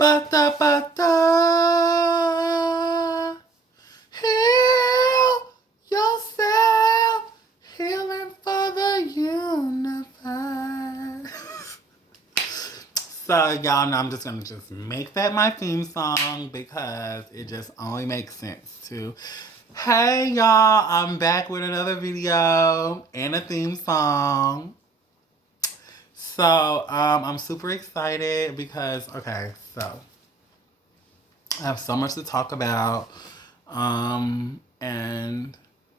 Bata bata. Heal yourself. Healing for the universe. So y'all know I'm just gonna just make that my theme song because it just only makes sense to. Hey y'all, I'm back with another video and a theme song. So I'm super excited because so I have so much to talk about, and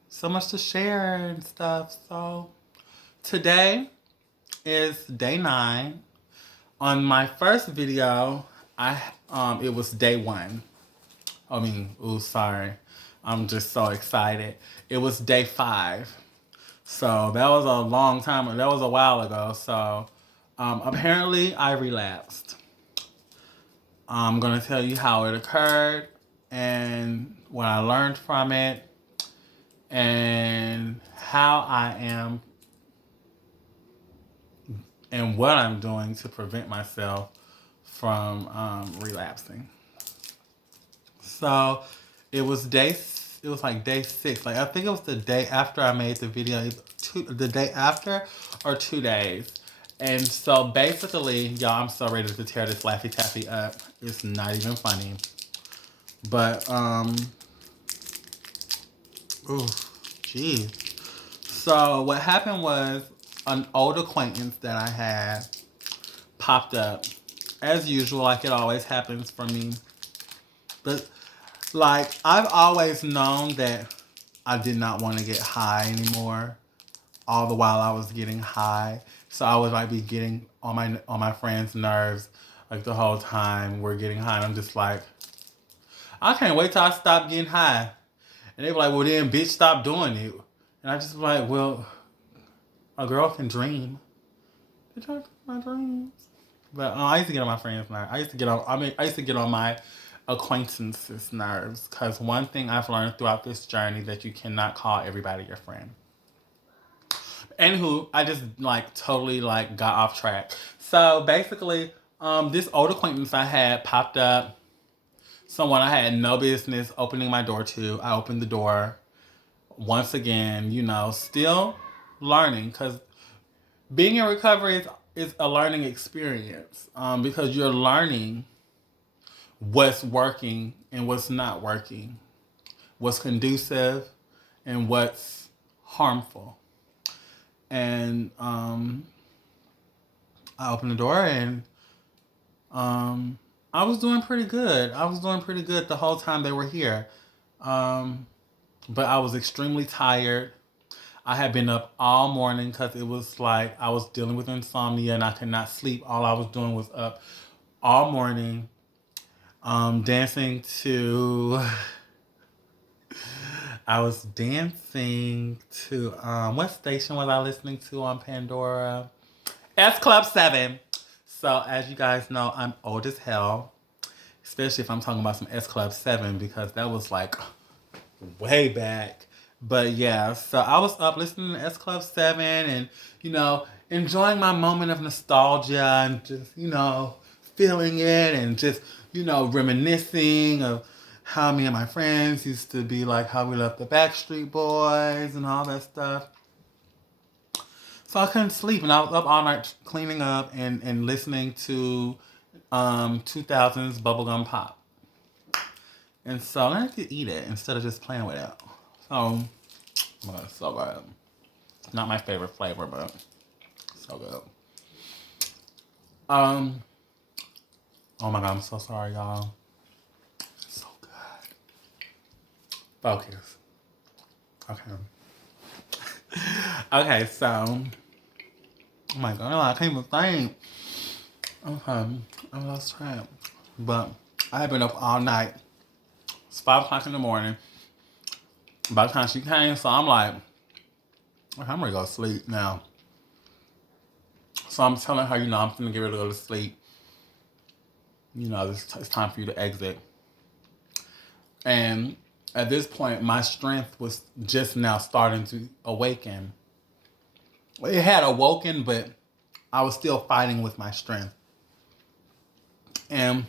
so much to share and stuff. So today is day 9. On my first video, it was day 1. Sorry. I'm just so excited. It was day 5. So that was a long time. That was a while ago. So apparently I relapsed. I'm going to tell you how it occurred and what I learned from it and how I am and what I'm doing to prevent myself from relapsing. So it was like day 6. Like I think it was the day after I made the video, the day after or 2 days. And so basically, y'all, I'm so ready to tear this Laffy Taffy up. It's not even funny. But geez. So what happened was an old acquaintance that I had popped up. As usual, like it always happens for me. But like I've always known that I did not want to get high anymore. All the while I was getting high. So I would like be getting on my friends' nerves like the whole time we're getting high. And I'm just like, I can't wait till I stop getting high. And they were like, well then bitch stop doing it. And I just was like, well, a girl can dream. Bitch, I my dreams. But I used to get on my friends' nerves. I used to get on my acquaintances' nerves. Because one thing I've learned throughout this journey that you cannot call everybody your friend. Anywho, I just like totally like got off track. So basically, this old acquaintance I had popped up. Someone I had no business opening my door to. I opened the door. Once again, still learning because being in recovery is a learning experience, because you're learning what's working and what's not working, what's conducive and what's harmful. And I opened the door and I was doing pretty good. I was doing pretty good the whole time they were here. But I was extremely tired. I had been up all morning because it was like I was dealing with insomnia and I could not sleep. All I was doing was up all morning, dancing to. I was dancing to what station was I listening to on Pandora? S Club 7. So as you guys know, I'm old as hell, especially if I'm talking about some S Club 7 because that was like way back. But yeah, so I was up listening to S Club 7 and, enjoying my moment of nostalgia and just, feeling it and just, reminiscing of how me and my friends used to be like how we left the Backstreet Boys and all that stuff. So I couldn't sleep and I was up all night cleaning up and listening to 2000s bubblegum pop. And so I had to eat it instead of just playing with it. So, it's so good. Not my favorite flavor, but so good. Oh my god, I'm so sorry, y'all. It's so good. Focus. Okay. Okay, so. Oh my god, I can't even think. Okay, I lost track. But I had been up all night. It's 5 o'clock in the morning. By the time she came, so I'm like, okay, I'm ready to go to sleep now. So I'm telling her, I'm finna get ready to go to sleep. It's time for you to exit. And at this point, my strength was just now starting to awaken. It had awoken, but I was still fighting with my strength. And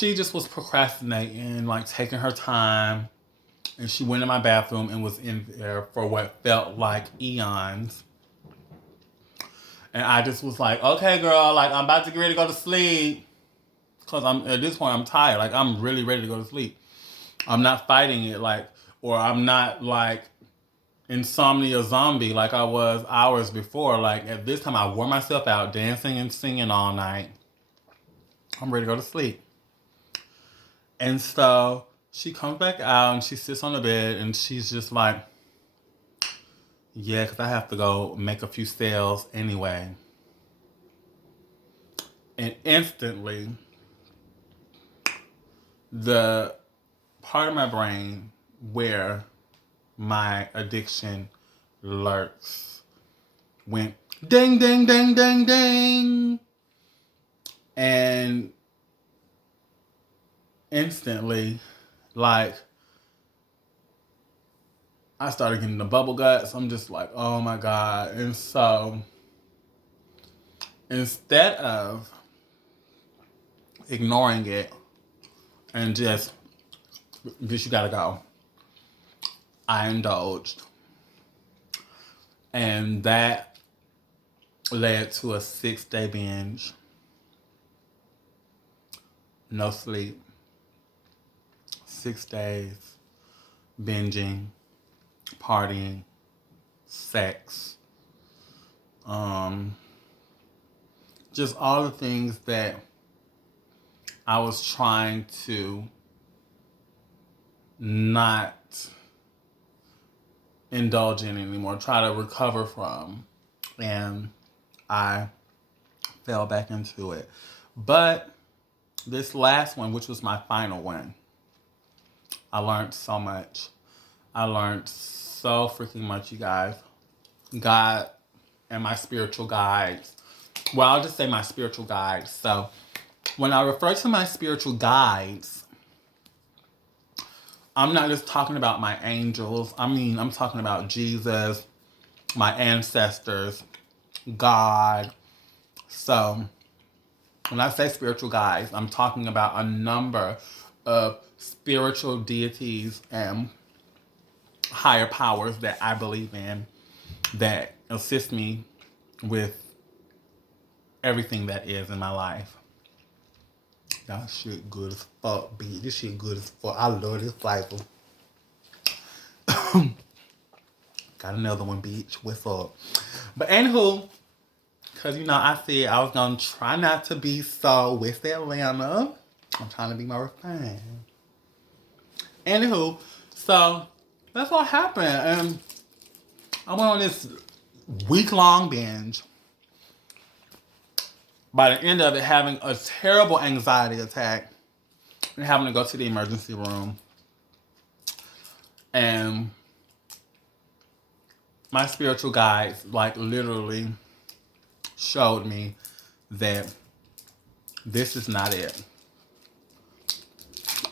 she just was procrastinating, like taking her time. And she went in my bathroom and was in there for what felt like eons. And I just was like, okay, girl, like I'm about to get ready to go to sleep. Because at this point, I'm tired. Like, I'm really ready to go to sleep. I'm not fighting it, like, or I'm not like insomnia zombie like I was hours before. Like, at this time, I wore myself out dancing and singing all night. I'm ready to go to sleep. And so she comes back out and she sits on the bed and she's just like, yeah, because I have to go make a few sales anyway. And instantly, the part of my brain where my addiction lurks went ding, ding, ding, ding, ding. And instantly, like, I started getting the bubble guts. I'm just like, oh my God. And so instead of ignoring it and just, bitch, you gotta go, I indulged. And that led to a 6-day binge. No sleep. 6 days binging, partying, sex, just all the things that I was trying to not indulge in anymore, try to recover from. And I fell back into it. But this last one, which was my final one, I learned so much. I learned so freaking much, you guys. God and my spiritual guides. Well, I'll just say my spiritual guides. So when I refer to my spiritual guides, I'm not just talking about my angels. I mean, I'm talking about Jesus, my ancestors, God. So when I say spiritual guides, I'm talking about a number of spiritual deities and higher powers that I believe in that assist me with everything that is in my life. Y'all shit good as fuck, bitch. This shit good as fuck. I love this flavor. Got another one, bitch. What's up? But anywho, because, you know, I said I was going to try not to be so West Atlanta. I'm trying to be more refined. Anywho, so that's what happened. And I went on this week-long binge. By the end of it, having a terrible anxiety attack and having to go to the emergency room. And my spiritual guides, like, literally showed me that this is not it.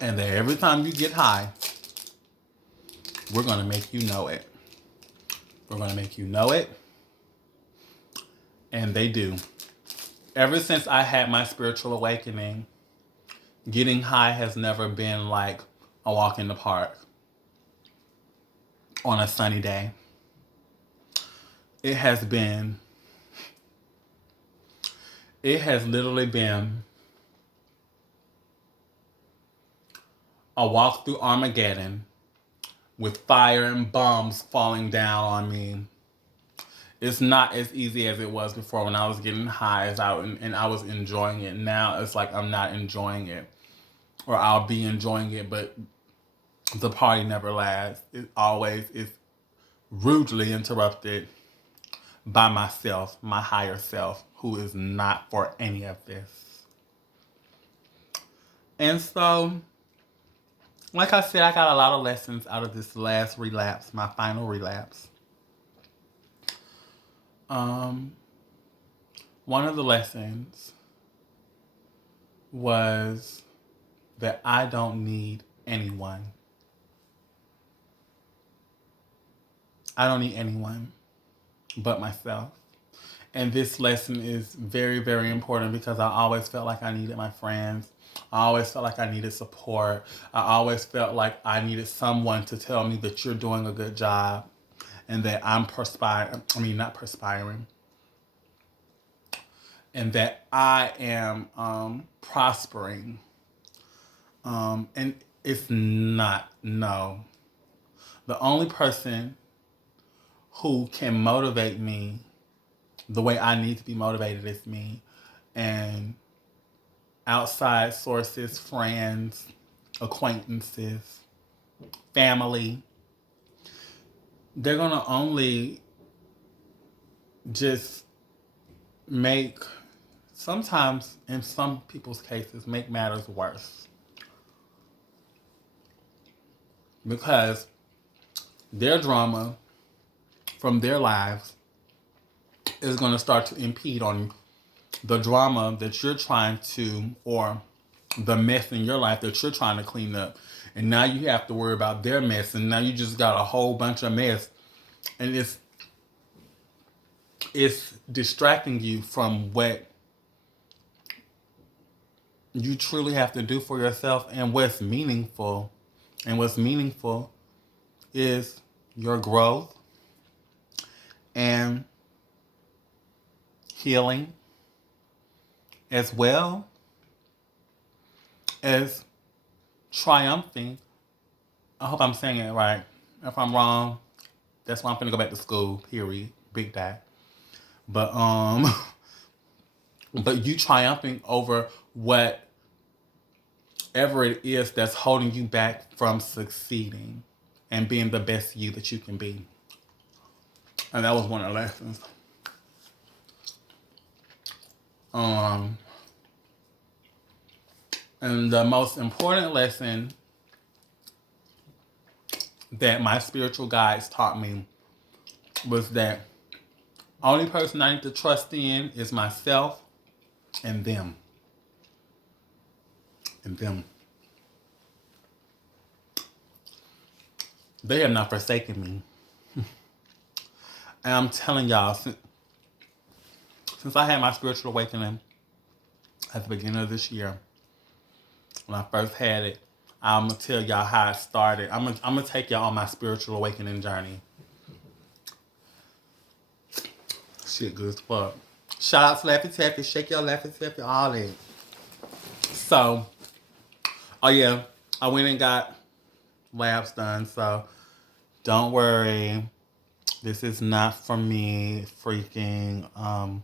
And that every time you get high, we're going to make you know it. We're going to make you know it. And they do. Ever since I had my spiritual awakening, getting high has never been like a walk in the park on a sunny day. It has literally been a walk through Armageddon with fire and bombs falling down on me. It's not as easy as it was before when I was getting high and I was enjoying it. Now it's like I'm not enjoying it. Or I'll be enjoying it, but the party never lasts. It always is rudely interrupted by myself, my higher self, who is not for any of this. And so, like I said, I got a lot of lessons out of this last relapse, my final relapse. One of the lessons was that I don't need anyone. I don't need anyone but myself. And this lesson is very, very important because I always felt like I needed my friends. I always felt like I needed support. I always felt like I needed someone to tell me that you're doing a good job and that I'm not perspiring, and that I am prospering. And it's not, no. The only person who can motivate me the way I need to be motivated is me. And outside sources, friends, acquaintances, family, they're going to only just make, sometimes in some people's cases, make matters worse. Because their drama from their lives is going to start to impede on the drama that you're trying to, or the mess in your life that you're trying to clean up. And now you have to worry about their mess, and now you just got a whole bunch of mess. And it's distracting you from what you truly have to do for yourself and what's meaningful. And what's meaningful is your growth and healing, as well as triumphing. I hope I'm saying it right. If I'm wrong, that's why I'm gonna go back to school, period. Big that. But but you triumphing over whatever it is that's holding you back from succeeding and being the best you that you can be. And that was one of the lessons. And the most important lesson that my spiritual guides taught me was that only person I need to trust in is myself and them. And them. They have not forsaken me. And I'm telling y'all, since I had my spiritual awakening at the beginning of this year, when I first had it, I'm going to tell y'all how it started. I'm gonna take y'all on my spiritual awakening journey. Shit good as fuck. Shout out to Laffy Taffy. Shake your Laffy Taffy, all that. So, oh yeah, I went and got labs done. So, don't worry. This is not for me freaking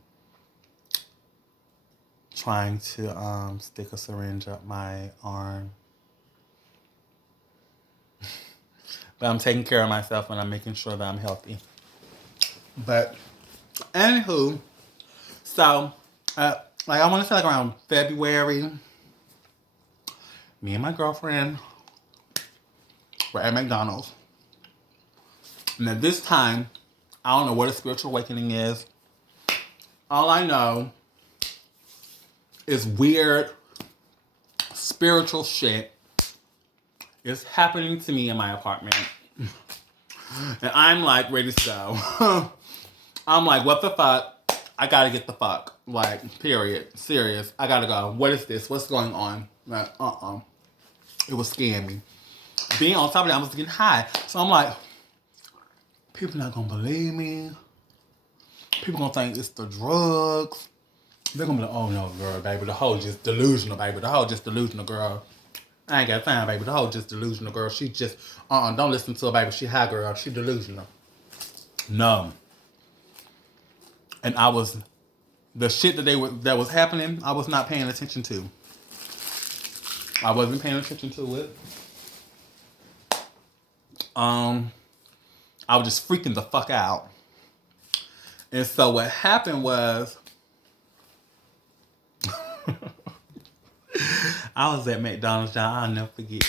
trying to stick a syringe up my arm. But I'm taking care of myself and I'm making sure that I'm healthy. But anywho, so like I want to say like around February, me and my girlfriend were at McDonald's. And at this time, I don't know what a spiritual awakening is. All I know is weird spiritual shit is happening to me in my apartment. And I'm like ready to go. I'm like, what the fuck? I gotta get the fuck. Like, period. Serious. I gotta go. What is this? What's going on? Like, It was scaring me. Being on top of that, I was getting high. So I'm like, people not gonna believe me. People gonna think it's the drugs. They're gonna be like, oh no, girl, baby, the hoe just delusional, baby. The hoe just delusional, girl. I ain't got time, baby. The hoe just delusional, girl. She just, don't listen to her, baby. She high, girl. She delusional. No. And the shit that was happening, I was not paying attention to. I wasn't paying attention to it. I was just freaking the fuck out. And so what happened was, I was at McDonald's, y'all. I'll never forget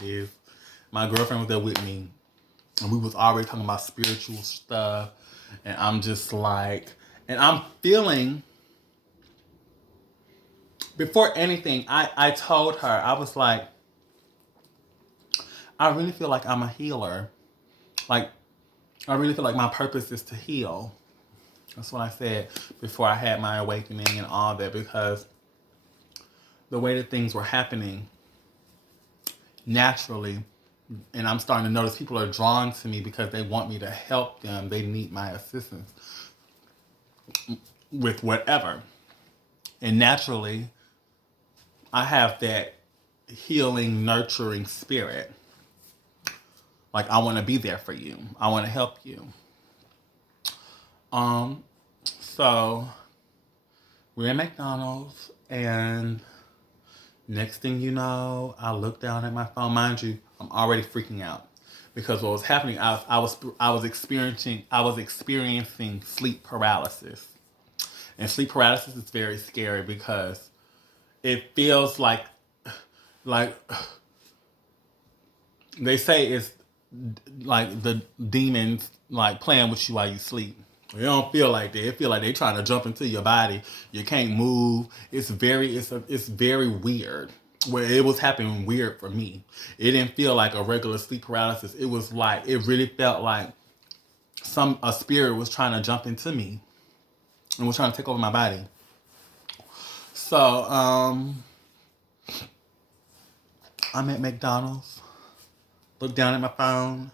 this. My girlfriend was there with me. And we was already talking about spiritual stuff. And I'm just like, and I'm feeling, before anything, I told her, I was like, I really feel like I'm a healer. Like, I really feel like my purpose is to heal. That's what I said before I had my awakening and all that, because the way that things were happening naturally, and I'm starting to notice people are drawn to me because they want me to help them. They need my assistance with whatever. And naturally, I have that healing, nurturing spirit. Like, I want to be there for you. I want to help you. So we're at McDonald's, and next thing you know, I look down at my phone. Mind you, I'm already freaking out because what was happening, I was experiencing sleep paralysis, and sleep paralysis is very scary because it feels like they say it's like the demons like playing with you while you sleep. It don't feel like that. It feel like they trying to jump into your body. You can't move. It's very weird. Where it was happening weird for me. It didn't feel like a regular sleep paralysis. It was like, it really felt like a spirit was trying to jump into me and was trying to take over my body. So I'm at McDonald's, look down at my phone,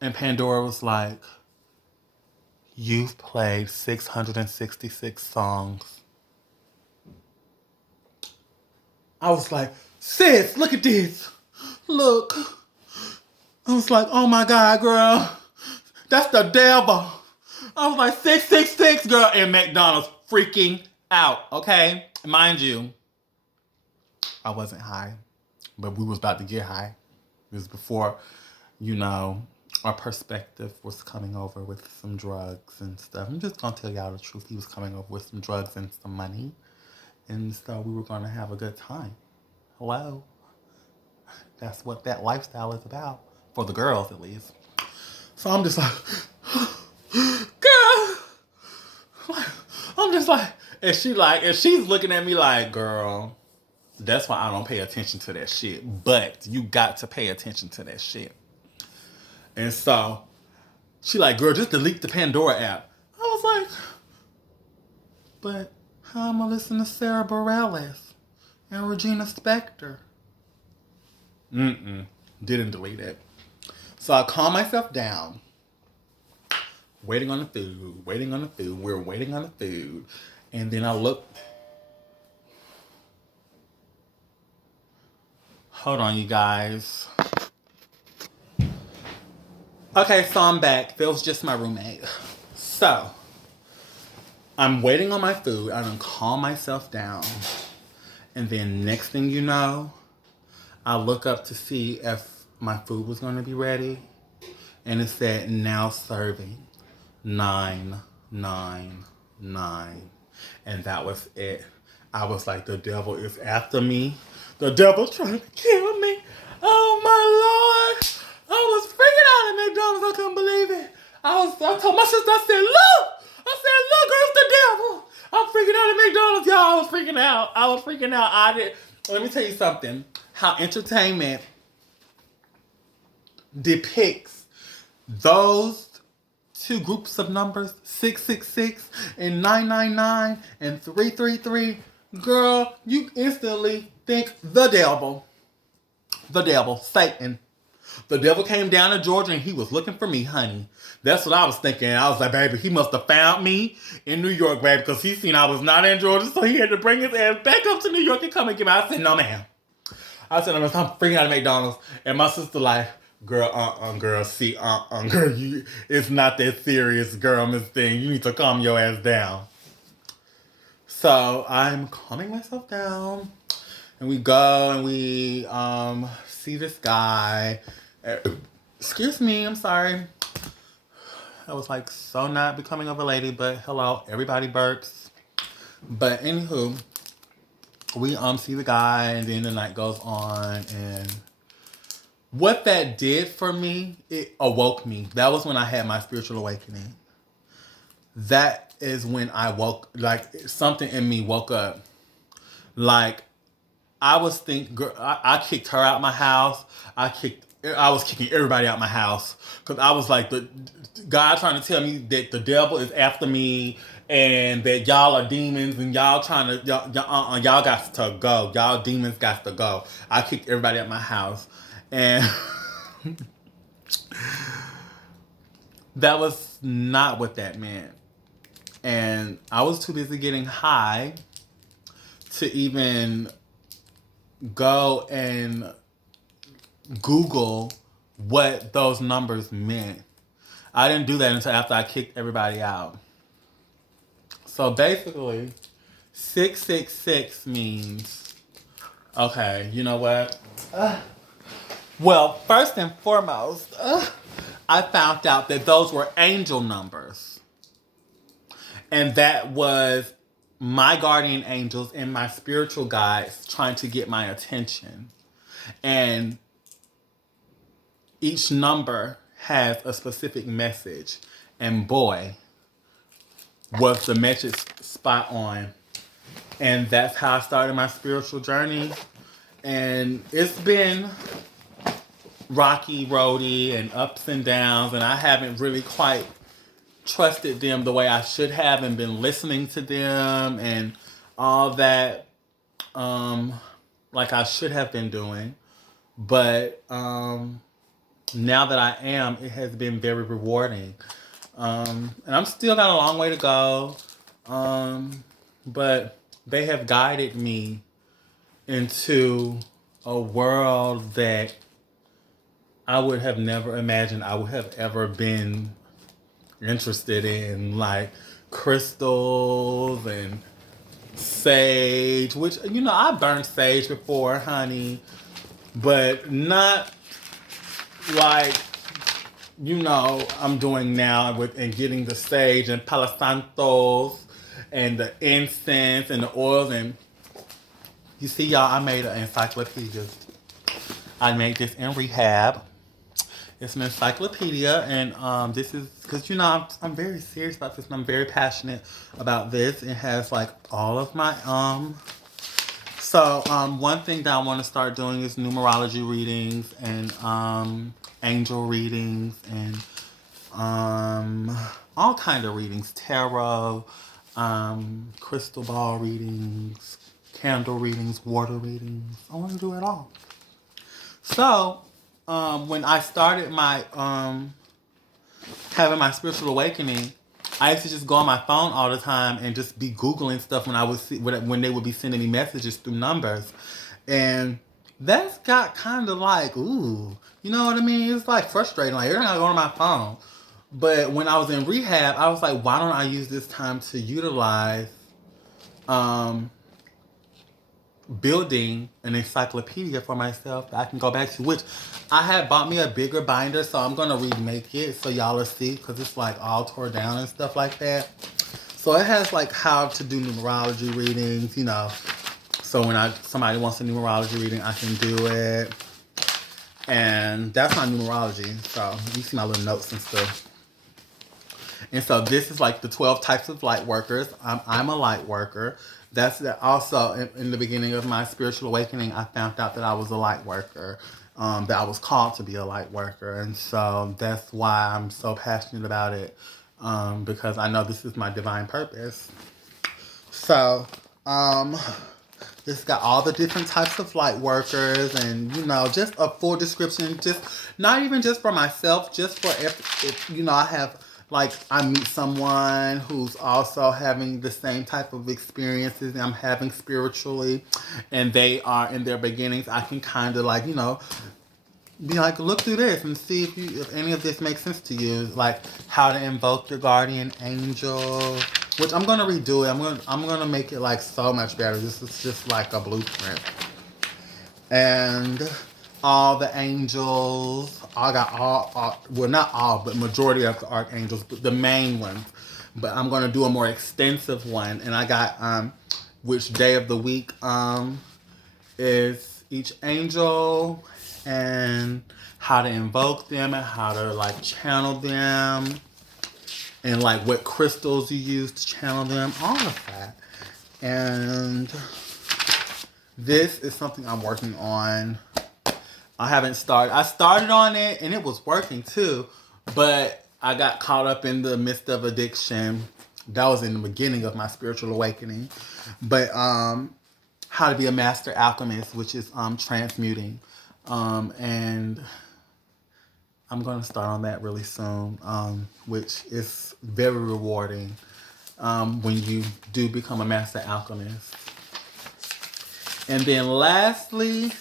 and Pandora was like, "You've played 666 songs." I was like, "Sis, look at this. Look." I was like, "Oh my God, girl. That's the devil." I was like, 666, girl. And McDonald's freaking out, okay? Mind you, I wasn't high, but we was about to get high. It was before, our perspective was coming over with some drugs and stuff. I'm just going to tell y'all the truth. He was coming over with some drugs and some money. And so we were going to have a good time. Hello. That's what that lifestyle is about. For the girls, at least. So I'm just like, girl. I'm just like, and she's looking at me like, girl, that's why I don't pay attention to that shit. But you got to pay attention to that shit. And so she like, girl, just delete the Pandora app. I was like, but how am I listening to Sarah Bareilles and Regina Spektor? Didn't delete it. So I calm myself down. Waiting on the food. We're waiting on the food. And then I look. Hold on, you guys. Okay, so I'm back. Phil's just my roommate. So, I'm waiting on my food. I done calm myself down. And then next thing you know, I look up to see if my food was going to be ready. And it said, now serving. 999. And that was it. I was like, the devil is after me. The devil's trying to kill me. Oh my Lord. I was freaking out at McDonald's. I couldn't believe it. I told my sister, I said, look, girl, it's the devil. I'm freaking out at McDonald's, y'all. I was freaking out. Let me tell you something. How entertainment depicts those two groups of numbers, 666 and 999 and 333, girl, you instantly think the devil, Satan. The devil came down to Georgia and he was looking for me, honey. That's what I was thinking. I was like, baby, he must have found me in New York, baby, because he seen I was not in Georgia, so he had to bring his ass back up to New York and come and get me. I said, no, ma'am. I'm freaking out of McDonald's. And my sister like, girl, girl, see, girl, it's not that serious, girl, Miss Thing. You need to calm your ass down. So I'm calming myself down. And we go and we see this guy. Excuse me, I'm sorry. I was like so not becoming of a lady, but hello, everybody burps. But anywho, we see the guy and then the night goes on, and what that did for me, it awoke me. That was when I had my spiritual awakening. That is when I woke, like something in me woke up. Like I was thinking, I kicked her out my house. I kicked I was kicking everybody out my house because I was like, the God trying to tell me that the devil is after me and that y'all are demons and y'all trying to y'all got to go. Y'all demons got to go. I kicked everybody out my house, and that was not what that meant. And I was too busy getting high to even go and Google what those numbers meant. I didn't do that until after I kicked everybody out. So basically, 666 means, okay, you know what? Well, first and foremost, I found out that those were angel numbers. And that was my guardian angels and my spiritual guides trying to get my attention. And each number has a specific message. And boy, was the message spot on. And that's how I started my spiritual journey. And it's been rocky, roady, and ups and downs. And I haven't really quite trusted them the way I should have and been listening to them and all that like I should have been doing. But now that I am, it has been very rewarding. And I'm still got a long way to go. But they have guided me into a world that I would have never imagined I would have ever been interested in, like crystals and sage, which, you know, I burned sage before, honey, but not like, you know, I'm doing now with and getting the sage and Palo Santos and the incense and the oils. And you see, y'all, I made an encyclopedia. I made this in rehab. It's an encyclopedia, and this is because, you know, I'm very serious about this and I'm very passionate about this. It has like all of my one thing that I want to start doing is numerology readings and angel readings and all kind of readings, tarot, crystal ball readings, candle readings, water readings. I want to do it all. So when I started my having my spiritual awakening, I used to just go on my phone all the time and just be Googling stuff when I would see when they would be sending me messages through numbers, and that's got kind of like, ooh, you know what I mean? It's like frustrating. Like, every time I go on my phone. But when I was in rehab, I was like, why don't I use this time to utilize building an encyclopedia for myself that I can go back to, which I had bought me a bigger binder, so I'm gonna remake it so y'all will see, because it's like all tore down and stuff like that. So it has like how to do numerology readings, you know. So when somebody wants a numerology reading, I can do it. And that's not numerology, so you see my little notes and stuff. And so this is like the 12 types of light workers. I'm a light worker. That's also in the beginning of my spiritual awakening, I found out that I was a light worker, that I was called to be a light worker. And so that's why I'm so passionate about it, because I know this is my divine purpose. So it's got all the different types of light workers and, you know, just a full description, just not even just for myself, just for if you know, I meet someone who's also having the same type of experiences I'm having spiritually, and they are in their beginnings, I can kind of like, you know, be like, look through this and see if any of this makes sense to you, like how to invoke your guardian angel, which I'm gonna redo it. I'm gonna make it like so much better. This is just like a blueprint, and all the angels. I got well, not all, but majority of the archangels, but the main ones. But I'm gonna do a more extensive one, and I got which day of the week is each angel, and how to invoke them, and how to like channel them, and like what crystals you use to channel them, all of that. And this is something I'm working on. I haven't started. I started on it and it was working too, but I got caught up in the midst of addiction. That was in the beginning of my spiritual awakening. But how to be a master alchemist, which is transmuting. And I'm going to start on that really soon, which is very rewarding when you do become a master alchemist. And then lastly,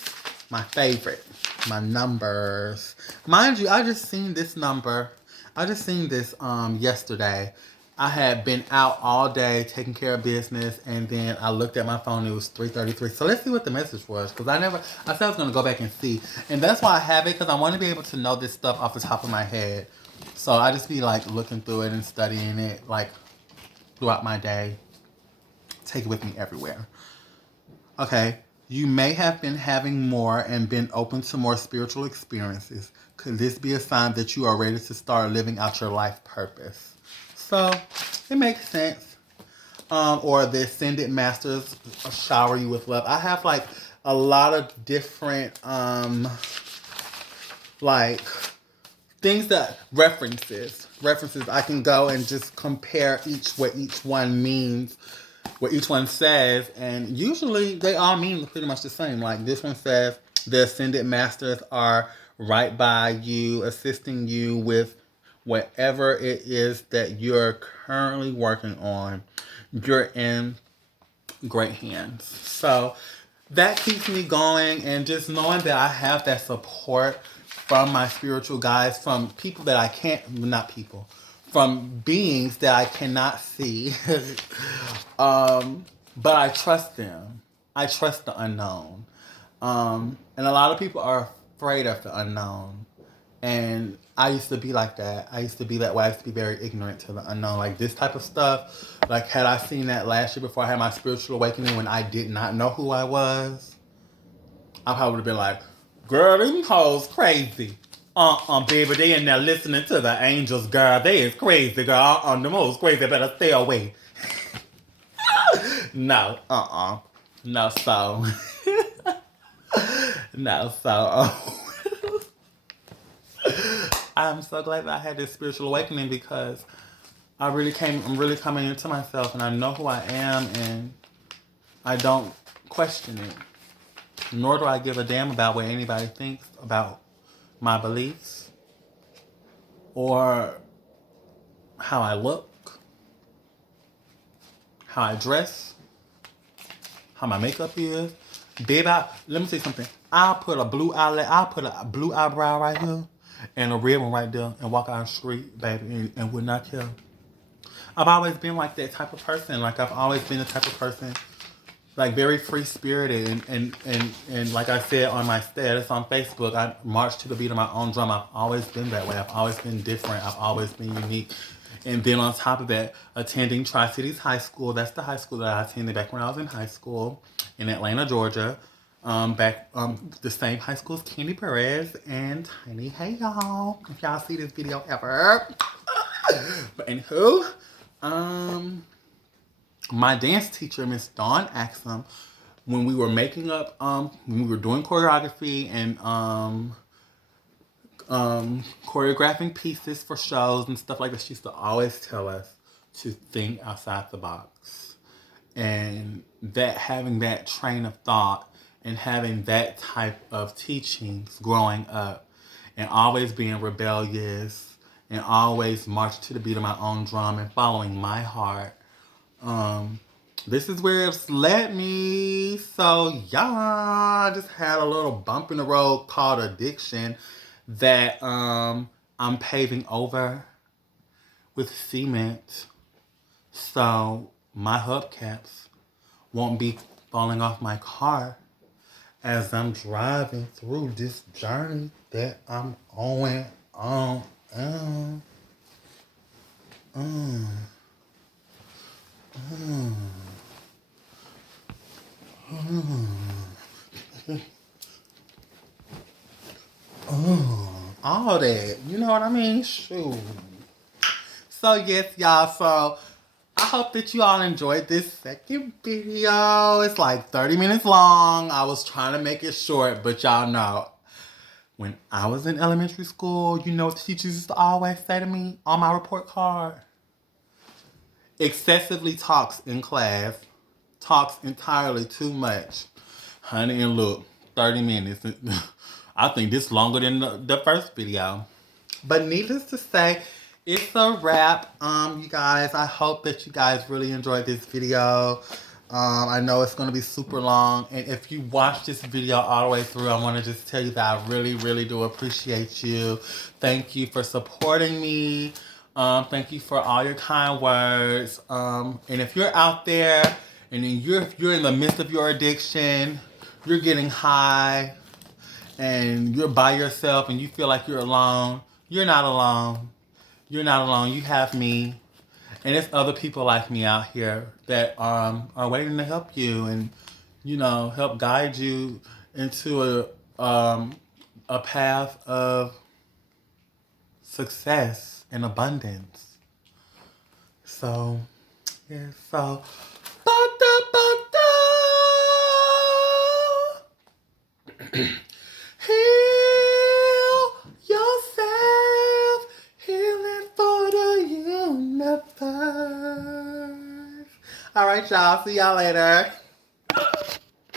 my favorite, my numbers. Mind you, I just seen this number. I just seen this yesterday. I had been out all day taking care of business, and then I looked at my phone. It was 3:33. So let's see what the message was, because I said I was going to go back and see. And that's why I have it, because I want to be able to know this stuff off the top of my head. So I just be like looking through it and studying it like throughout my day. Take it with me everywhere. Okay, you may have been having more and been open to more spiritual experiences. Could this be a sign that you are ready to start living out your life purpose? So, it makes sense. Or the Ascended Masters shower you with love. I have like a lot of different like things that references. I can go and just compare what each one means, what each one says, and usually they all mean pretty much the same. Like this one says, the Ascended Masters are right by you, assisting you with whatever it is that you're currently working on. You're in great hands. So that keeps me going, and just knowing that I have that support from my spiritual guides, from people that I can't, not people, from beings that I cannot see. But I trust them. I trust the unknown. And a lot of people are afraid of the unknown. And I used to be like that. I used to be that way. I used to be very ignorant to the unknown. Like this type of stuff. Like had I seen that last year before I had my spiritual awakening, when I did not know who I was, I probably would have been like, girl, them hoes crazy. Baby, they in there listening to the angels, girl. They is crazy, girl. Them hoes crazy. Better stay away. No, No, so. No, so. I'm so glad that I had this spiritual awakening, because I'm really coming into myself, and I know who I am, and I don't question it. Nor do I give a damn about what anybody thinks about my beliefs or how I look, how I dress, how my makeup is. Babe, let me say something. I'll put a blue eyebrow right here and a red one right there and walk out the street, baby, and would not care. I've always been like that type of person. Like I've always been the type of person, like very free spirited, and like I said on my status on Facebook, I march to the beat of my own drum. I've always been that way. I've always been different. I've always been unique. And then on top of that, attending Tri-Cities High School. That's the high school that I attended back when I was in high school in Atlanta, Georgia. The same high school as Candy Perez and Tiny. Hey y'all, if y'all see this video ever. But anywho, my dance teacher, Miss Dawn Axum, when we were making up, when we were doing choreography and choreographing pieces for shows and stuff like that, she used to always tell us to think outside the box. And that having that train of thought and having that type of teachings growing up and always being rebellious and always marching to the beat of my own drum and following my heart, this is where it's led me. So yeah, I just had a little bump in the road called addiction that I'm paving over with cement, so my hubcaps won't be falling off my car as I'm driving through this journey that I'm going on. All that, you know what I mean? Shoot. So yes, y'all, so I hope that you all enjoyed this second video. It's like 30 minutes long. I was trying to make it short, but y'all know When I was in elementary school, you know what the teachers used to always say to me on my report card? Excessively talks in class. Talks entirely too much. Honey, and look, 30 minutes. I think this longer than the first video. But needless to say, it's a wrap. You guys, I hope that you guys really enjoyed this video. I know it's going to be super long. And if you watch this video all the way through, I want to just tell you that I really, really do appreciate you. Thank you for supporting me. Thank you for all your kind words. And if you're out there and then you're in the midst of your addiction, you're getting high, and you're by yourself and you feel like you're alone, you're not alone. You're not alone. You have me. And there's other people like me out here that are waiting to help you and, you know, help guide you into a path of success and abundance. So, yeah, so, heal yourself, healing for the universe. All right, y'all. See y'all later.